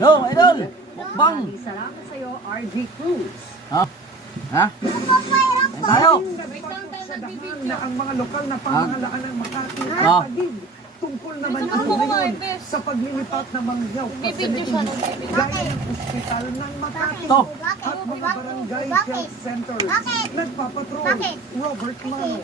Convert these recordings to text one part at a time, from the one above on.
Yo, idol! Mukbang! Salamat sa iyo, RG Cruz. Ha? Ha? Kain tayo! Nagpapasadahan na ang mga lokal na pamahalaan ng Makati at Ah. Taguig. Tungkol naman ito ngayon sa paglilipat ng mga health facility gaya ng ospital ng Makati To. at mga barangay health centers. Nagpapatrol, Robert Mano.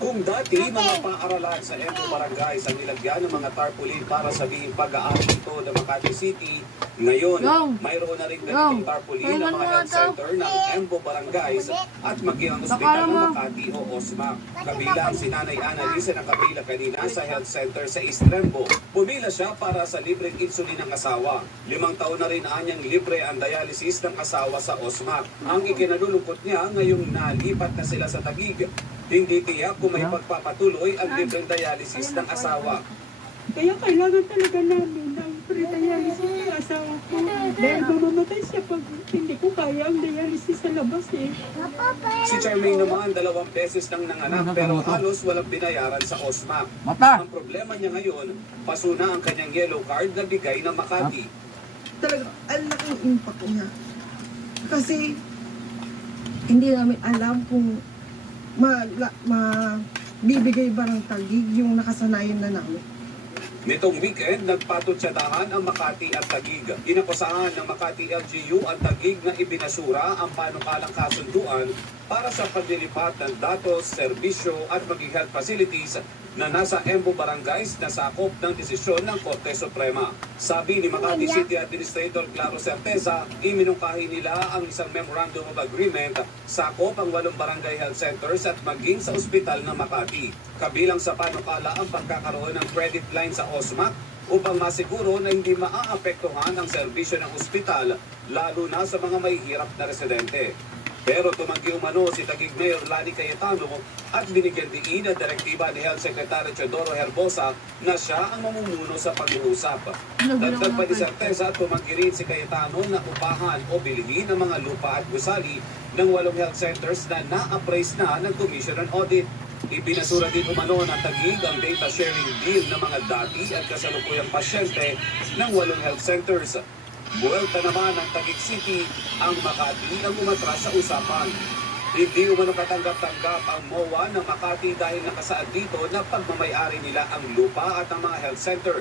Kung dati, mga paaralan sa Epo Barangay sa nilagyan ng mga tarpaulin para sabihin pag-aari ito ng Makati City, ngayon, mayroon na rin ganitong tarpaulin ng mga health center ng Embo Barangays at maging ang ospital ng Makati o OSMAC. Kabilang si Nanay Annalise na kabila kanina sa health center sa East Rembo. Pumila siya para sa libreng insulin ng asawa. 5 taon na rin anyang libre ang dialysis ng asawa sa OSMAC. Ang ikinalulungkot niya ngayong nalipat na sila sa Taguig. Hindi tiyak kung may pagpapatuloy ang libreng dialysis ng asawa. Kaya kailangan talaga namin ng pre-dialysis ng asawa ko. Dahil mamamatay siya pag hindi ko kaya ang dialysis sa labas eh. Si Charmaine naman 2 beses nang nanganak pero halos walang binayaran sa OSMAC. Mata! Ang problema niya ngayon, paso na ang kanyang yellow card na bigay ng Makati. Talaga, ang laking impact niya. Kasi, hindi namin alam kung bibigay ba ng Taguig yung nakasanayan na namin. Nitong weekend, nagpatutsadahan ang Makati at Taguig. Inakusahan ng Makati LGU ang Taguig na ibinasura ang panukalang kasunduan para sa paglilipat ng datos, serbisyo at maging health facilities na nasa Embo Barangays na sakop ng desisyon ng Korte Suprema. Sabi ni Makati City Administrator Claro Certeza, iminungkahi nila ang isang Memorandum of Agreement sakop ang 8 barangay health centers at maging sa ospital ng Makati. Kabilang sa panukala ang pagkakaroon ng credit line sa OSMAC upang masiguro na hindi maaapektuhan ang serbisyo ng ospital lalo na sa mga mahihirap na residente. Pero tumanggi umano si Taguig Mayor Lani Cayetano at binigyan diin ang direktiba ni Health Secretary Teodoro Herbosa na siya ang mamumuno sa pag-uusap. Dagdag pa ni Certeza, tumanggi rin si Cayetano na upahan o bilhin ng mga lupa at gusali ng 8 health centers na na-appraise na ng Commission on Audit. Ibinasura din umano ng Taguig ang data sharing deal ng mga dati at kasalukuyang pasyente ng 8 health centers. Buwelta naman ng Taguig City, ang Makati ang umatras sa usapan. Hindi umano katanggap-tanggap ang MOA ng Makati dahil nakasaad dito na pagmamayari nila ang lupa at ang mga health center.